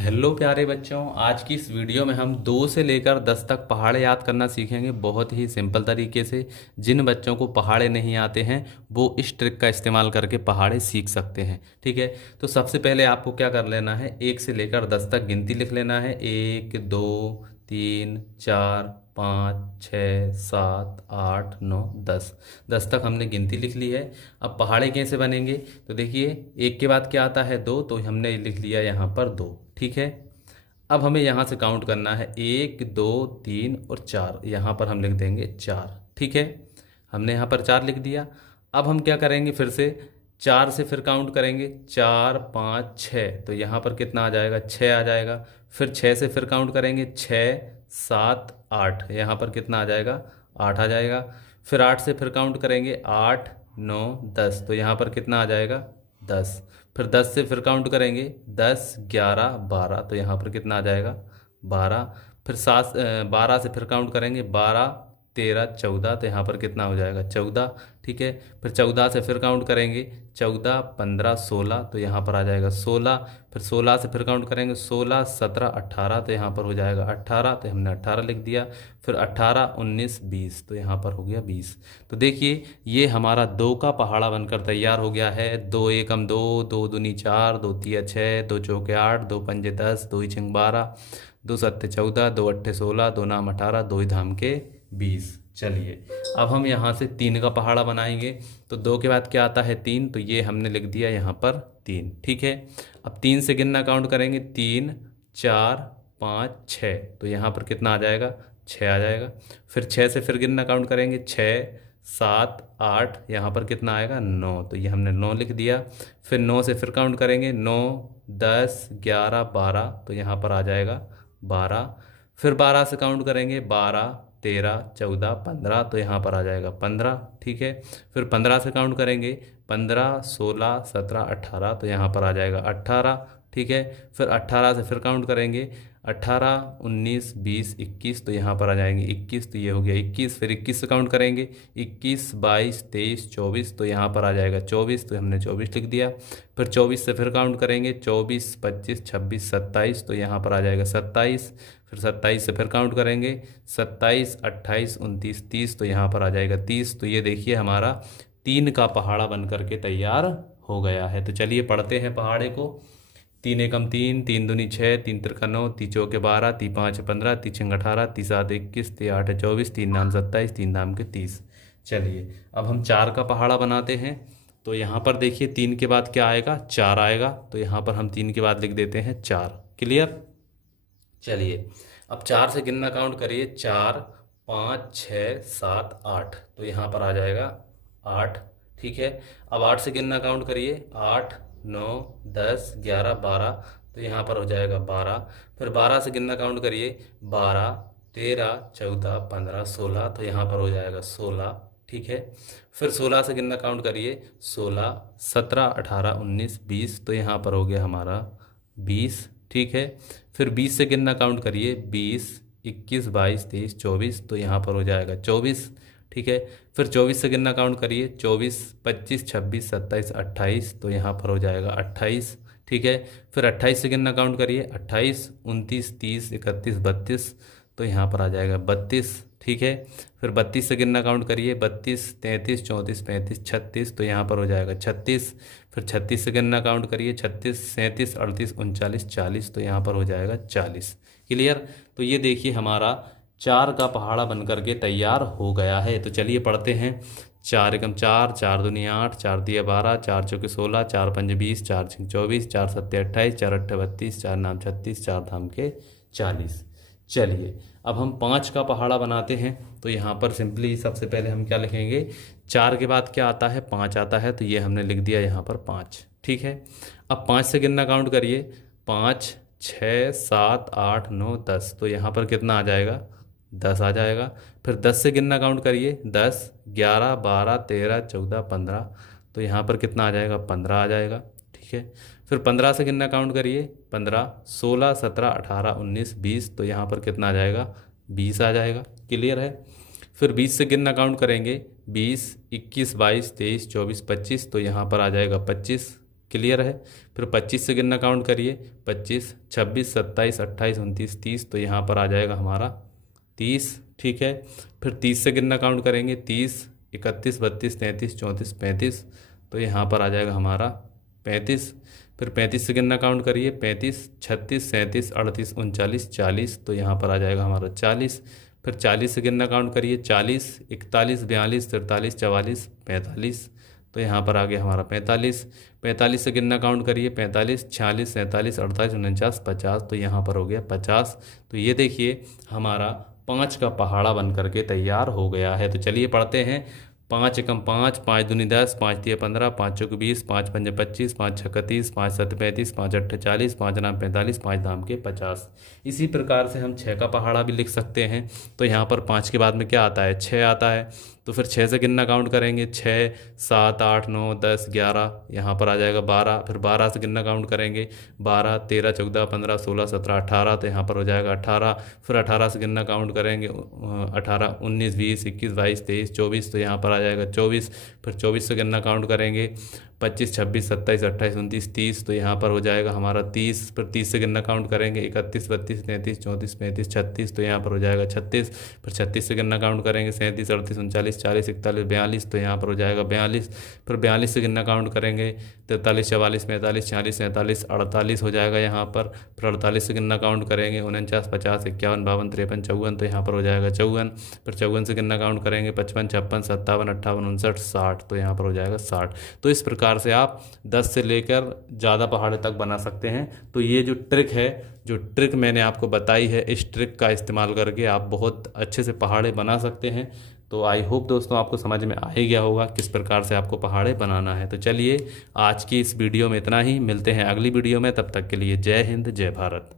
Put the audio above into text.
Hello प्यारे बच्चों, आज की इस वीडियो में हम 2 से लेकर 10 तक पहाड़े याद करना सीखेंगे बहुत ही सिंपल तरीके से। जिन बच्चों को पहाड़े नहीं आते हैं वो इस ट्रिक का इस्तेमाल करके पहाड़े सीख सकते हैं। ठीक है, तो सबसे पहले आपको क्या कर लेना है, 1 से लेकर 10 तक गिनती लिख लेना है। 1 2 3 4 5 6 7 8 9 10। 10 तक हमने गिनती लिख ली है। अब पहाड़े कैसे बनेंगे, तो देखिए, एक के बाद क्या आता है, 2, तो हमने लिख लिया यहाँ पर 2। ठीक है, अब हमें यहाँ से काउंट करना है 1 2 3 और 4। यहाँ पर हम लिख देंगे 4। ठीक है, हमने यहाँ पर 4 लिख दिया। अब हम क्या करेंगे, फिर से 4 से फिर काउंट करेंगे, 4 5 6, तो यहाँ पर कितना आ जाएगा, 6 आ जाएगा। फिर 6 से फिर काउंट करेंगे, 6 7 8, यहाँ पर कितना आ जाएगा, 8 आ जाएगा। फिर 8 से फिर काउंट करेंगे, 8 9 10, तो यहाँ पर कितना आ जाएगा, 10। फिर 10 से फिर काउंट करेंगे, 10 11 12, तो यहाँ पर कितना आ जाएगा, 12। फिर 12 से फिर काउंट करेंगे, 12 13 14, तो यहाँ पर कितना हो जाएगा, 14। ठीक है, फिर 14 से फिर काउंट करेंगे, 14 15 16, तो यहाँ पर आ जाएगा 16। फिर 16 से फिर काउंट करेंगे, 16 17 18, तो यहाँ पर हो जाएगा 18, तो हमने 18 लिख दिया। फिर 18 19 20, तो यहाँ पर हो गया 20। तो देखिए, ये हमारा 2 का पहाड़ा बनकर तैयार हो गया है। 2 एकम 2, 2 दूनी 4, 2 तिया 6, 2 चौके 8, 2 पंजे 10, 2 छिंग 12, 2 सत्ते 14, 2 अट्ठे 16, 2 नाम 18, 2 धाम के 20। चलिए, अब हम यहाँ से 3 का पहाड़ा बनाएंगे। तो 2 के बाद क्या आता है, 3, तो ये हमने लिख दिया यहाँ पर 3। ठीक है, अब 3 से गिनना काउंट करेंगे, 3 4 5 6, तो यहाँ पर कितना आ जाएगा, 6 आ जाएगा। फिर 6 से फिर गिनना काउंट करेंगे, 6 7 8, यहाँ पर कितना आएगा, 9, तो ये हमने 9 लिख दिया। फिर 9 से फिर काउंट करेंगे, 9 10 11 12, तो यहाँ पर आ जाएगा 12। फिर 12 से काउंट करेंगे, 12 13 14 15, तो यहाँ पर आ जाएगा 15। ठीक है, फिर 15 से काउंट करेंगे, 15 16 17 18, तो यहाँ पर आ जाएगा 18। ठीक है, फिर 18 से फिर काउंट करेंगे, 18 19 20 21, तो यहाँ पर आ जाएंगे 21, तो ये हो गया 21। फिर 21 से काउंट करेंगे, 21 22 23 24, तो यहाँ पर आ जाएगा 24, तो हमने 24 लिख दिया। फिर 24 से फिर काउंट करेंगे, 24 25 26 27, तो यहाँ पर आ जाएगा 27। फिर 27 से फिर काउंट करेंगे, 27 28 29 30, तो यहाँ पर आ जाएगा 30। तो ये देखिए, हमारा 3 का पहाड़ा बन करके तैयार हो गया है। तो चलिए पढ़ते हैं पहाड़े को। 3 एकम 3, 3 दूनी 6, 3 तिरका 9, 3 चौके 12, 3 5 15, 3 छंग 18, 3 7 21, 3 8 24, 3 नाम 27, 3 नाम के 30। चलिए, अब हम 4 का पहाड़ा बनाते हैं। तो यहाँ पर देखिए, 3 के बाद क्या आएगा, 4 आएगा, तो यहाँ पर हम 3 के बाद लिख देते हैं 4। क्लियर। चलिए, अब 4 से गिनना काउंट करिए, 4 5 6 7 8, तो यहाँ पर आ जाएगा 8। ठीक है, अब 8 से गिनना काउंट करिए, 8 9 10 11 12, तो यहाँ पर हो जाएगा 12। फिर 12 से गिनना काउंट करिए, 12 13 14 15 16, तो यहाँ पर हो जाएगा 16। ठीक है, फिर 16 से गिनना काउंट करिए, 16 17 18 19 20, तो यहाँ पर हो गया हमारा 20। ठीक है, फिर 20 से गिनना काउंट करिए, 20 21 22 23 24, तो यहाँ पर हो जाएगा 24। ठीक है, फिर 24 से गिनना काउंट करिए, 24 25 26 27 28, तो यहाँ पर हो जाएगा 28। ठीक है, फिर 28 से गिनना काउंट करिए, 28 29 30 31 32, तो यहाँ पर आ जाएगा 32। ठीक है, फिर 32 से गिनना काउंट करिए, 32 33 34 35 36, तो यहाँ पर हो जाएगा 36। फिर 36 से गिनना काउंट करिए, 36 37 38 39 40, तो यहाँ पर हो जाएगा 40। क्लियर। तो ये देखिए, हमारा 4 का पहाड़ा बन करके तैयार हो गया है। तो चलिए पढ़ते हैं। 4 एकम 4, 4 दूनी 8, 4 दिया 12, 4 चौके 16, 4 पंजे 20, 4 छिंग 24, 4 सत्ते 28, 4 अट्ठे 32, 4 नाम 36, 4 धाम के 40। चलिए, अब हम 5 का पहाड़ा बनाते हैं। तो यहाँ पर सिंपली सबसे पहले हम क्या लिखेंगे, 4 के बाद क्या आता है, 5 आता है, तो ये हमने लिख दिया यहाँ पर 5। ठीक है, अब 5 से गिनना काउंट करिए, 5 6 7 8 9 10, तो यहाँ पर कितना आ जाएगा, 10 आ जाएगा। फिर 10 से गिनना काउंट करिए, 10 11 12 13 14 15, तो यहाँ पर कितना आ जाएगा, 15 आ जाएगा। ठीक है, फिर 15 से गिनना काउंट करिए, 15 16 17 18 19 20, तो यहाँ पर कितना आ जाएगा, 20 आ जाएगा। क्लियर है। फिर 20 से गिनना काउंट करेंगे, 20 21 22 23 24 25, तो यहाँ पर आ जाएगा 25। क्लियर है। फिर 25 से गिनना काउंट करिए, 25, 26, 27, 28, 29, 30, तो यहाँ पर आ जाएगा हमारा 30। ठीक है। फिर 30 से गिनना काउंट करेंगे, 30, 31, 32, 33, 34, 35, तो यहाँ पर आ जाएगा हमारा 35। फिर 35 से गिनना काउंट करिए, 35, 36, 37, 38, 39, 40, तो यहाँ पर आ जाएगा हमारा 40। फिर 40 से गिनना काउंट करिए, 40, 41, 42, 43, 44, 45, तो यहाँ पर आ गया हमारा 45। 45 से गिनना काउंट करिए, 45, 46, 47, 48, 49, 50, तो यहाँ पर हो गया 50। तो ये देखिए हमारा 5 का पहाड़ा बन करके तैयार हो गया है। तो चलिए पढ़ते हैं। 5 एकम 5, 5 दूनी 10, 5 तिया 15, 5 चौक 20, 5 पंजे 25, 5 छक्का 30, 5 सत्त 35, 5 अट्ठे 40, 5 नाम 45, 5 धाम के 50। इसी प्रकार से हम 6 का पहाड़ा भी लिख सकते हैं। तो यहाँ पर 5 के बाद में क्या आता है, 6 आता है। तो फिर 6 से गिनना काउंट करेंगे, 6, 7, 8, 9, 10, 11, यहाँ पर आ जाएगा 12। फिर 12 से गिनना काउंट करेंगे, 12, 13, 14, 15, 16, 17, 18, तो यहाँ पर हो जाएगा 18। फिर 18 से गिनना काउंट करेंगे, 18, 19, 20, 21, 22, 23, 24, तो यहाँ पर आ जाएगा 24। फिर 24 से गिनना काउंट करेंगे, 25, 26, 27, 28, 29, 30, तो यहाँ पर हो जाएगा हमारा 30। फिर 30 से गिनना काउंट करेंगे, 31, 32, 33, 34, 35, 36, तो यहाँ पर हो जाएगा 36। फिर 36 से गिनना काउंट करेंगे, 37, 38, 39, 40, 41, 42, तो यहाँ पर हो जाएगा 42। फिर 42 से गिनना काउंट करेंगे, 43, 44, 45, 46, 47, 48 हो जाएगा यहाँ पर। फिर 48 से गिनना काउंट करेंगे, 49, 50, 51, 52, 53, 54, तो यहाँ पर हो जाएगा 54। फिर 54 से गिनना काउंट करेंगे, 55, 56, 57, 58, 59, 60, तो यहाँ पर हो जाएगा 60। तो इस प्रकार से आप 10 से लेकर ज़्यादा पहाड़े तक बना सकते हैं। तो ये जो ट्रिक है, जो ट्रिक मैंने आपको बताई है, इस ट्रिक का इस्तेमाल करके आप बहुत अच्छे से पहाड़े बना सकते हैं। तो आई होप दोस्तों आपको समझ में आ ही गया होगा किस प्रकार से आपको पहाड़े बनाना है। तो चलिए आज की इस वीडियो में इतना ही, मिलते हैं अगली वीडियो में, तब तक के लिए जय हिंद, जय भारत।